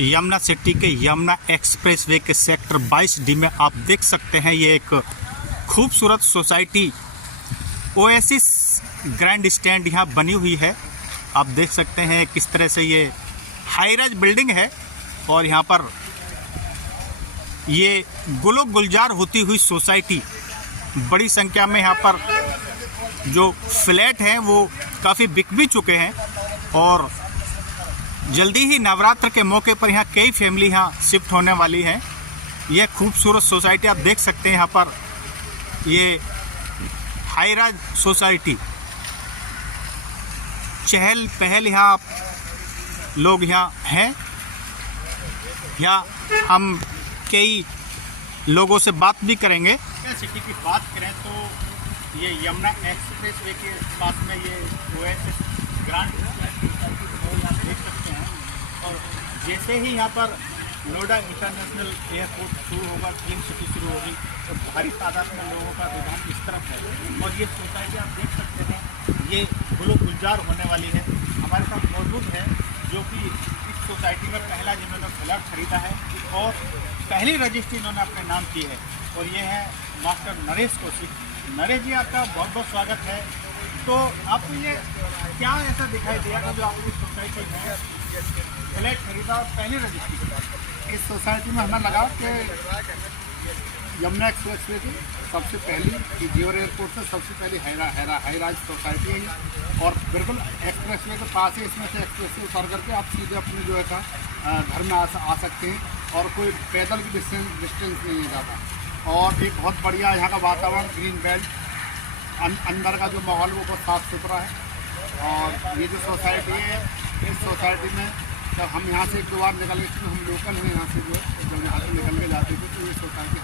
Yamuna city के Yamuna expressway के sector 22D में आप देख सकते हैं ये एक खूबसूरत सोसाइटी ओएसिस ग्रैंड स्टैंड यहाँ बनी हुई है। आप देख सकते हैं किस तरह से ये हाई राइज बिल्डिंग है और यहाँ पर ये गुलो गुलजार होती हुई सोसाइटी बड़ी संख्या में यहाँ पर जो फ्लैट हैं वो काफ़ी बिक भी चुके हैं और जल्दी ही नवरात्र के मौके पर यहाँ कई फैमिली यहाँ शिफ्ट होने वाली हैं। यह खूबसूरत सोसाइटी आप देख सकते हैं यहाँ पर ये हाई राइज सोसाइटी चहल पहल यहाँ लोग यहाँ हैं। यहाँ हम कई लोगों से बात भी करेंगे। सिटी की बात करें तो ये यमुना एक्सप्रेसवे के पास में ये ओएसिस ग्रांड यहाँ देख सकते हैं और जैसे ही यहाँ पर नोएडा इंटरनेशनल एयरपोर्ट शुरू होगा, क्लीन सिटी शुरू होगी तो भारी तादाद में लोगों का रुझान इस तरफ है और ये सोसाइटी आप देख सकते हैं ये गुलो गुलजार होने वाली है। हमारे साथ मौजूद है जो कि इस सोसाइटी में पहला जिन्होंने फ्लैट खरीदा है और पहली रजिस्ट्री इन्होंने अपने नाम की है और ये है मास्टर नरेश कौशिक। नरेश जी आपका बहुत बहुत स्वागत है। तो आपको ये क्या ऐसा दिखाई दिया कि जो आपकी सोसाइटी में फ्लैट खरीदा और पहली रजिस्ट्री? इस सोसाइटी में हमें लगा कि यमुना एक्सप्रेसवे की सबसे पहली जेवर एयरपोर्ट से सबसे पहली हाई राइज सोसाइटी है और बिल्कुल एक्सप्रेसवे के पास ही इसमें से एक्सप्रेसवे उतर करके आप सीधे अपने जो है घर में आ सकते हैं और कोई पैदल की डिस्टेंस नहीं है ज़्यादा। और एक बहुत बढ़िया यहाँ का वातावरण, ग्रीन बेल्ट, अंदर का जो माहौल वो बहुत साफ़ सुथरा है। और ये जो सोसाइटी है इस सोसाइटी में जब हम यहाँ से एक दो बार निकल गए थे, हम लोकल हैं यहाँ से जो जब यहाँ से निकल के जाते थे तो ये सोसाइटी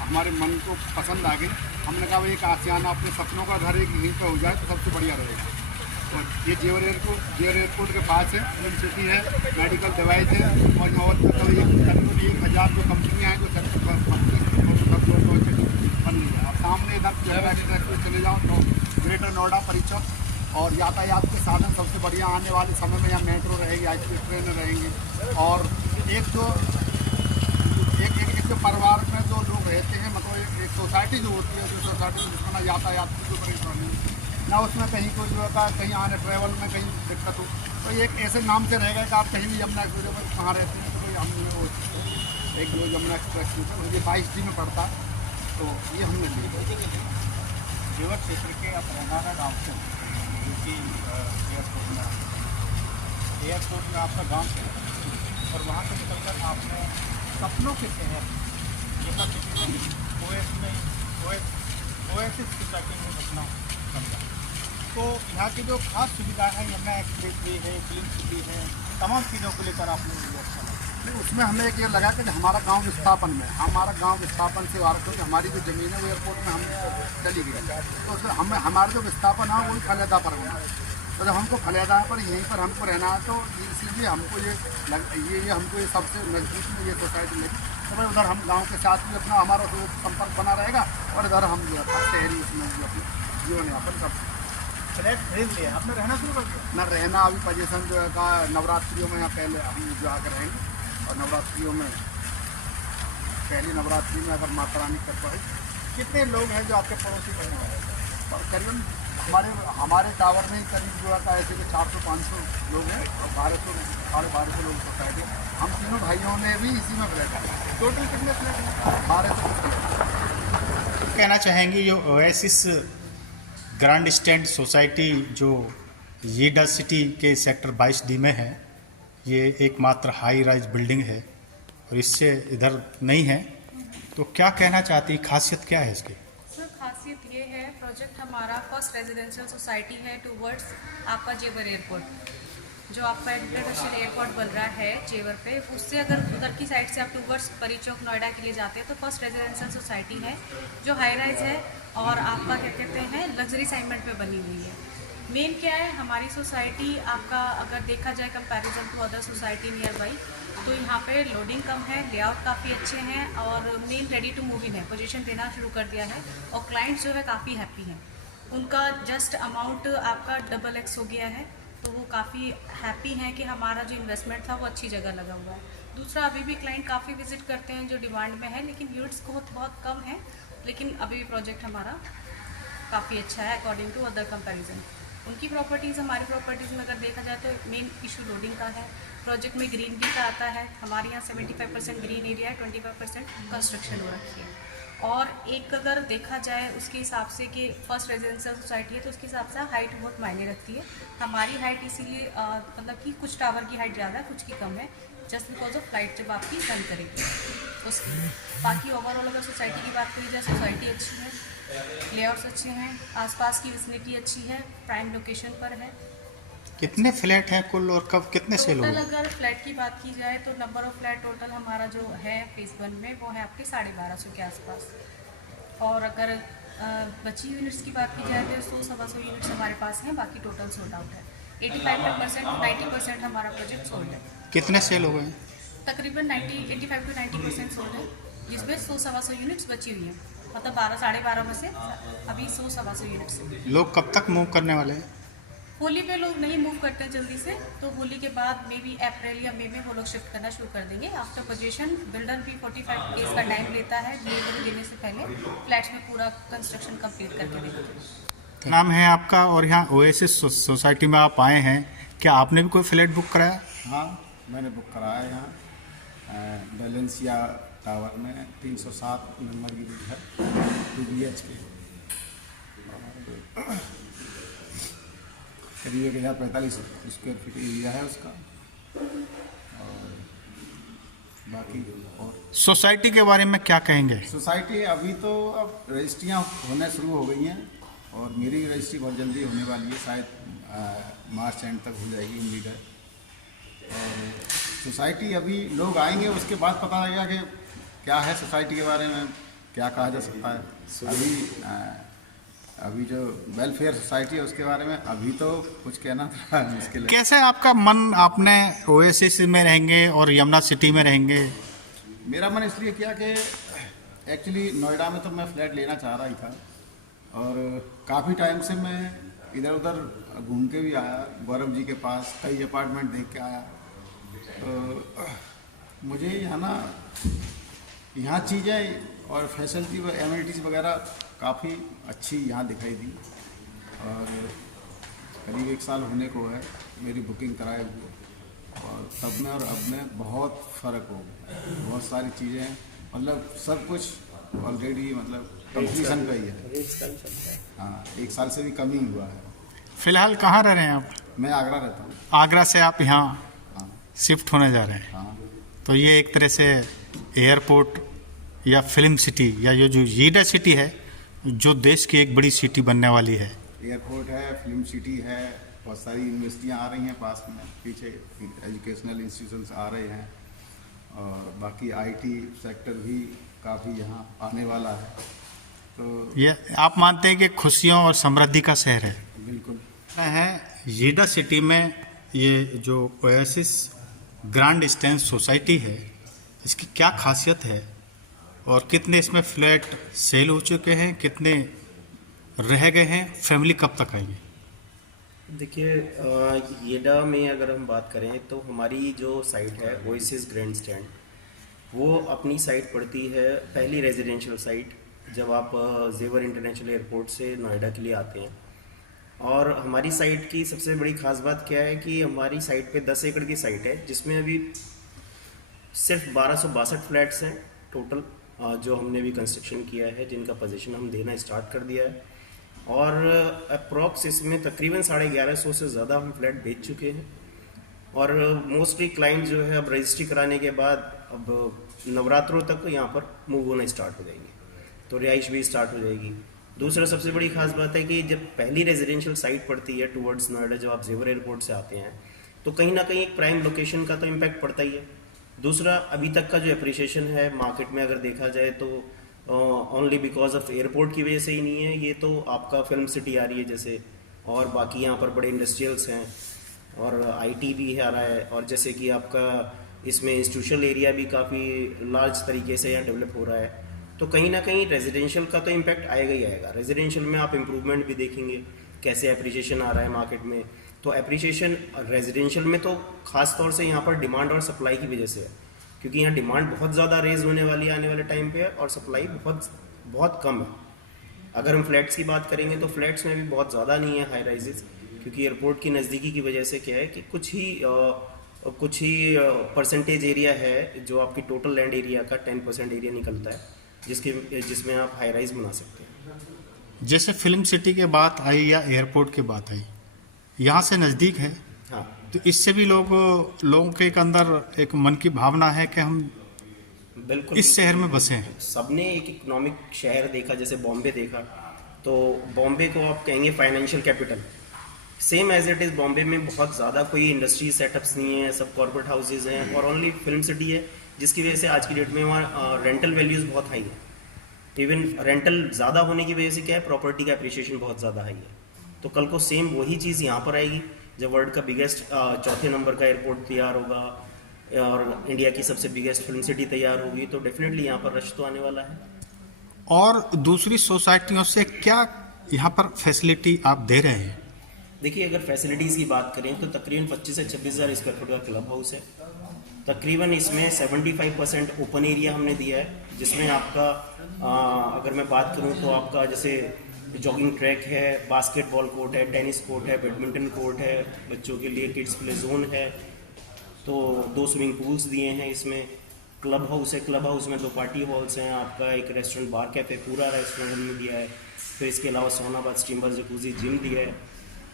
हमारे मन को पसंद आ गई। हमने कहा एक आसियाना अपने सपनों का घर एक यहीं पर हो जाए तो सबसे बढ़िया रहेगा। और ये जेवर एयरपोर्ट के पास है, क्लीन सिटी है, मेडिकल डिवाइस है और यहाँ और तकरीबन 1000 जो कंपनियाँ हैं जो बन गई है। और सामने इधर एक्सप्रेस में चले जाओ तो ग्रेटर नोएडा परिसर और यातायात के साधन सबसे बढ़िया आने वाले समय में यहाँ मेट्रो रहेगी, हाई-स्पीड ट्रेनें रहेंगी। और एक जो परिवार में जो लोग रहते हैं मतलब एक सोसाइटी जो होती है, जो सोसाइटी में जिसमें ना यातायात की कोई परेशानी ना उसमें कहीं कोई जो है कहीं आने ट्रैवल में कहीं दिक्कत हो तो एक ऐसे नाम से रहेगा कि आप कहीं भी यमुना एक्सप्रेस में कहाँ रहते हैं तो कोई हम एक जो यमुना एक्सप्रेस मुझे 22D में पड़ता है तो ये हमने लिए जेवर क्षेत्र के अपराना गाँव से जो कि एयरपोर्ट में आपका गांव है और वहाँ से निकलकर आपने सपनों के शहर यमुना सिटी में ओएसिस सोसाइटी में अपना समझा। तो यहाँ की जो खास सुविधा है यमुना एक्सप्रेसवे है, क्लीन सिटी है, तमाम चीज़ों को लेकर आपने मुझे अच्छा लगा। उसमें हमें एक ये लगा कि हमारा गांव विस्थापन में से वारस हो हमारी जो ज़मीन है वो एयरपोर्ट में हम चली गई तो उसमें हमारा जो विस्थापन है वही फलेदा पर होना है। तो जब हमको फलेदा पर यहीं पर हमको रहना है तो इसीलिए हमको ये हमको ये सबसे नज़दीक में ये सोसाइटी लगी। तो भाई उधर हम गाँव के साथ भी अपना हमारा जो संपर्क बना रहेगा और इधर हम जो है शहरी उसमें जो अपने जीवन यापन कर फ्लैट खरीद लिया आपने, रहना शुरू कर दिया? न रहना अभी पोजीशन जो है का नवरात्रियों में यहाँ पहले हम जो आकर रहेंगे और नवरात्रियों में पहली नवरात्रि में अगर माता रानी कर पाए। कितने लोग हैं जो आपके पड़ोसी रहने वाले हैं? और करीबन हमारे टावर में ही करीब जो है ऐसे कि 400-500 लोग हैं और 1200 लोग सोसाइटी। हम तीनों भाइयों ने भी इसी में फ्लैट है। टोटल कितने फ्लैट हैं? 1200। कहना चाहेंगे जो ओएसिस ग्रैंड स्टैंड सोसाइटी जो येडा सिटी के सेक्टर 22D में है, ये एकमात्र हाई राइज बिल्डिंग है और इससे इधर नहीं है, तो क्या कहना चाहती, खासियत क्या है इसकी? सर खासियत ये है, प्रोजेक्ट हमारा फर्स्ट रेजिडेंशियल सोसाइटी है टूवर्ड्स आपका जेवर एयरपोर्ट। जो आपका इंटरनेशनल एयरपोर्ट बन रहा है जेवर पे, उससे अगर उधर की साइड से आप टूवर्ड्स परी चौक नोएडा के लिए जाते हैं तो फर्स्ट रेजिडेंशियल सोसाइटी है जो हाई राइज है और आपका क्या कहते हैं लग्जरी सेगमेंट पे बनी हुई है। मेन क्या है हमारी सोसाइटी आपका अगर देखा जाए comparison to other society nearby तो यहाँ पे लोडिंग कम है, लेआउट काफ़ी अच्छे हैं और main ready to move in है, पोजीशन देना शुरू कर दिया है और क्लाइंट्स जो है काफ़ी हैप्पी हैं। उनका जस्ट अमाउंट आपका 2x हो गया है तो वो काफ़ी हैप्पी हैं कि हमारा जो इन्वेस्टमेंट था वो अच्छी जगह लगा हुआ है। दूसरा, अभी भी क्लाइंट काफ़ी विजिट करते हैं जो डिमांड में है, लेकिन यूनिट्स बहुत कम है, लेकिन अभी भी प्रोजेक्ट हमारा काफ़ी अच्छा है अकॉर्डिंग टू अदर कंपैरिजन। उनकी प्रॉपर्टीज़ हमारी प्रॉपर्टीज़ में अगर देखा जाए तो मेन इशू लोडिंग का है। प्रोजेक्ट में ग्रीन भी का आता है, हमारे यहाँ 75% ग्रीन एरिया है, 25% कंस्ट्रक्शन हो रखी है। और एक अगर देखा जाए उसके हिसाब से कि फर्स्ट रेजिडेंशियल सोसाइटी है तो उसके हिसाब से हाइट बहुत मायने रखती है। हमारी हाइट इसीलिए मतलब कि कुछ टावर की हाइट ज़्यादा है, कुछ की कम है, जस्ट बिकॉज ऑफ लाइट जब आपकी रन करेगी उसकी। बाकी ओवरऑल अगर सोसाइटी की बात करी जाए, सोसाइटी अच्छी है, लेआउट्स अच्छे हैं, आसपास की विसिनिटी अच्छी है, प्राइम लोकेशन पर है। कितने फ्लैट हैं कुल और कब कितने सेल टोटल होंगे? अगर फ्लैट की बात की जाए तो नंबर ऑफ फ्लैट टोटल हमारा जो है फेज 1 में वो है आपके 1250 के आसपास। और अगर बची यूनिट्स की बात की जाए तो 100-125 यूनिट्स हमारे पास हैं, बाकी टोटल सोल्ड आउट है। 85% 90% हमारा प्रोजेक्ट सोल्ड है। कितने सेल हो गए? तकरीबन 85 to 90% सोल्ड है, जिसमें 100-125 यूनिट्स बची हुई हैं। मतलब 12-12.5 में से अभी 100-125 यूनिट्स हैं। लोग कब तक मूव करने वाले हैं? होली पे लोग नहीं मूव करते हैं जल्दी से, तो होली के बाद मे बी अप्रैल या मई में वो लोग शिफ्ट करना शुरू कर देंगे। आफ्टर पोजीशन बिल्डर भी 45 डेज का टाइम लेता है डिलीवरी देने से पहले फ्लैट्स में पूरा कंस्ट्रक्शन कंप्लीट करके देते हैं। नाम है आपका और यहाँ ओएसिस सोसाइटी में आप आए हैं, क्या आपने भी कोई फ्लैट बुक कराया? हाँ, मैंने बुक कराया यहाँ बैलेंसिया टावर में 307 नंबर की बुक है, 2 BHK, करीब 1045 स्क्वायर फीट एरिया है उसका। और बाकी और सोसाइटी के बारे में क्या कहेंगे? सोसाइटी अभी तो अब रजिस्ट्रियाँ होने शुरू हो गई हैं और मेरी रजिस्ट्री बहुत जल्दी होने वाली है, शायद मार्च एंड तक हो जाएगी उम्मीद है। और सोसाइटी अभी लोग आएंगे उसके बाद पता लगेगा कि क्या है सोसाइटी के बारे में, क्या कहा जा सकता है। अभी जो वेलफेयर सोसाइटी है उसके बारे में अभी तो कुछ कहना था मुश्किल है। कैसे आपका मन, आपने ओएसिस में रहेंगे और यमुना सिटी में रहेंगे? मेरा मन इसलिए किया कि एक्चुअली नोएडा में तो मैं फ्लैट लेना चाह रहा ही था और काफ़ी टाइम से मैं इधर उधर घूम के भी आया, गौरव जी के पास कई अपार्टमेंट देख के आया। तो मुझे यहाँ चीज़ें और फैसिलिटी व एमिनिटीज़ वगैरह काफ़ी अच्छी यहाँ दिखाई दी। और करीब 1 साल होने को है मेरी बुकिंग कराए हुए, और तब में और अब में बहुत फ़र्क हो गया। बहुत सारी चीज़ें मतलब सब कुछ ऑलरेडी मतलब कंप्लीशन पे ही है। हाँ, 1 साल से भी कम ही हुआ है। फिलहाल कहाँ रह रहे हैं आप? मैं आगरा रहता हूँ। आगरा से आप यहाँ हाँ शिफ्ट होने जा रहे हैं, हाँ। तो ये एक तरह से एयरपोर्ट या फिल्म सिटी या ये जो यीडा सिटी है जो देश की एक बड़ी सिटी बनने वाली है। एयरपोर्ट है, फिल्म सिटी है, बहुत सारी यूनिवर्सिटियाँ आ रही हैं पास में, पीछे एजुकेशनल इंस्टीट्यूशंस आ रहे हैं, और बाकी आईटी सेक्टर भी काफ़ी यहाँ आने वाला है। तो ये आप मानते हैं कि खुशियों और समृद्धि का शहर है? बिल्कुल है। यीडा सिटी में ये जो ओएसिस ग्रांड स्टैंड सोसाइटी है, इसकी क्या खासियत है और कितने इसमें फ्लैट सेल हो चुके हैं, कितने रह गए हैं, फैमिली कब तक आएगी? देखिए, येडा में अगर हम बात करें तो हमारी जो साइट है ओएसिस ग्रैंड स्टैंड, वो अपनी साइट पड़ती है पहली रेजिडेंशियल साइट जब आप जेवर इंटरनेशनल एयरपोर्ट से नोएडा के लिए आते हैं। और हमारी साइट की सबसे बड़ी खास बात क्या है कि हमारी साइट पे 10 एकड़ की साइट है, जिसमें अभी सिर्फ 1262 फ्लैट्स हैं टोटल, जो हमने भी कंस्ट्रक्शन किया है, जिनका पोजीशन हम देना स्टार्ट कर दिया है। और अप्रॉक्स इसमें तकरीबन 1150 से ज़्यादा हम फ्लैट बेच चुके हैं। और मोस्टली क्लाइंट जो है अब रजिस्ट्री कराने के बाद अब नवरात्रों तक यहाँ पर मूव होना स्टार्ट हो जाएंगे, तो रिहाइश भी स्टार्ट हो जाएगी। दूसरा सबसे बड़ी खास बात है कि जब पहली रेजिडेंशियल साइट पड़ती है टुवर्ड्स नोएडा, जब आप जेवर एयरपोर्ट से आते हैं, तो कहीं ना कहीं एक प्राइम लोकेशन का तो इम्पैक्ट पड़ता ही है। दूसरा, अभी तक का जो अप्रिशिएशन है मार्केट में अगर देखा जाए तो ओनली बिकॉज ऑफ एयरपोर्ट की वजह से ही नहीं है, ये तो आपका फिल्म सिटी आ रही है जैसे, और बाकी यहाँ पर बड़े इंडस्ट्रियल्स हैं और आईटी भी आ रहा है, और जैसे कि आपका इसमें इंस्टीट्यूशनल एरिया भी काफ़ी लार्ज तरीके से यहाँ डेवलप हो रहा है। तो कहीं ना कहीं रेजिडेंशियल का तो इम्पैक्ट आएगा ही आएगा। रेजिडेंशियल में आप इम्प्रूवमेंट भी देखेंगे, कैसे अप्रिशिएशन आ रहा है मार्केट में, तो एप्रिसिएशन रेजिडेंशियल में तो खास तौर से यहाँ पर डिमांड और सप्लाई की वजह से है, क्योंकि यहाँ डिमांड बहुत ज़्यादा रेज होने वाली है आने वाले टाइम पे और सप्लाई बहुत बहुत कम है। अगर हम फ्लैट्स की बात करेंगे तो फ्लैट्स में भी बहुत ज़्यादा नहीं है हाई राइजेस, क्योंकि एयरपोर्ट की नज़दीकी की वजह से क्या है कि कुछ ही परसेंटेज एरिया है जो आपकी टोटल लैंड एरिया का 10% एरिया निकलता है जिसमें आप हाई राइज बना सकते हैं। जैसे फिल्म सिटी की बात आई या एयरपोर्ट की बात आई, यहाँ से नज़दीक है, हाँ, तो इससे भी लोगों के अंदर एक मन की भावना है कि हम बिल्कुल इस शहर में बसे हैं। सबने एक इकोनॉमिक शहर देखा, जैसे बॉम्बे देखा, तो बॉम्बे को आप कहेंगे financial capital, same as it is Bombay में बहुत ज़्यादा कोई इंडस्ट्री सेटअप्स नहीं है, सब कॉर्पोरेट हाउसेज हैं और ओनली फिल्म सिटी है, जिसकी वजह से आज की डेट में वहाँ रेंटल वैल्यूज़ बहुत हाई है। इवन रेंटल ज़्यादा होने की वजह से क्या है, प्रॉपर्टी का एप्रिसिएशन बहुत ज़्यादा हाई है। तो कल को सेम वही चीज़ यहाँ पर आएगी, जब वर्ल्ड का बिगेस्ट चौथे नंबर का एयरपोर्ट तैयार होगा और इंडिया की सबसे बिगेस्ट फिल्म सिटी तैयार होगी, तो डेफिनेटली यहाँ पर रश तो आने वाला है। और दूसरी सोसाइटियों से क्या यहाँ पर फैसिलिटी आप दे रहे हैं? देखिए, अगर फैसिलिटीज़ की बात करें तो तकरीबन 25 से 26,000 स्क्वायर फुट का क्लब हाउस है। तकरीबन इसमें 75% ओपन एरिया हमने दिया है, जिसमें आपका अगर मैं बात करूं तो आपका जैसे जॉगिंग ट्रैक है, बास्केटबॉल कोर्ट है, टेनिस कोर्ट है, बैडमिंटन कोर्ट है, बच्चों के लिए किड्स प्ले जोन है, तो 2 स्विमिंग पूल्स दिए हैं इसमें। क्लब हाउस है, क्लब हाउस में 2 पार्टी हॉल्स हैं, आपका एक रेस्टोरेंट बार कैफे पूरा रेस्टोरेंट हमने दिया है, फिर इसके अलावा सोना bath, steam bath, jacuzzi, gym दिया है,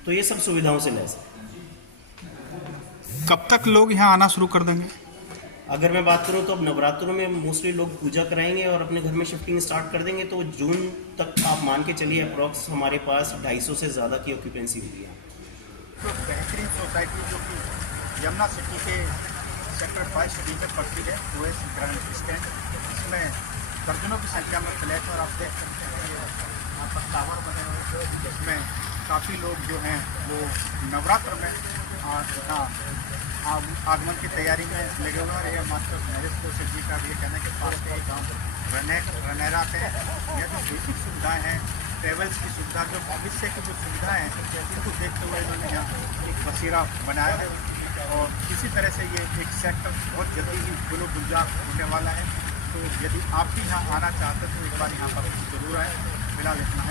तो ये सब सुविधाओं से लैस है। कब तक लोग यहाँ आना शुरू कर देंगे? अगर मैं बात करूँ तो अब नवरात्रों में मोस्टली लोग पूजा कराएंगे और अपने घर में शिफ्टिंग स्टार्ट कर देंगे, तो जून तक आप मान के चलिए अप्रॉक्स हमारे पास 250 से ज़्यादा की ऑक्यूपेंसी होगी। तो बेहतरीन सोसाइटी जो कि यमुना सिटी के सेक्टर 5 सिटी में पड़ती है, ओएस ग्रैंड स्टैंड, इसमें दर्जनों की संख्या में फ्लैट और आप देख सकते हैं यहाँ पर टावर बने हुए हैं, जिसमें काफ़ी लोग जो हैं वो नवरात्र में आगमन की तैयारी में लगे हुए हैं। और मास्टर नरेश कौशिक जी का भी कहना है कि पास के गाँव रनेरा पे यह जो बेसिक सुविधाएँ हैं, ट्रेवल्स की सुविधा, जो भविष्य की जो सुविधाएँ हैं, उनको देखते हुए इन्होंने यहाँ एक बसीरा बनाया है और इसी तरह से ये एक सेक्टर बहुत जल्दी ही गुलो गुलजार होने वाला है। तो यदि आप भी यहाँ आना चाहते हैं तो एक बार यहाँ पर जरूर आए। फिलहाल इतना है।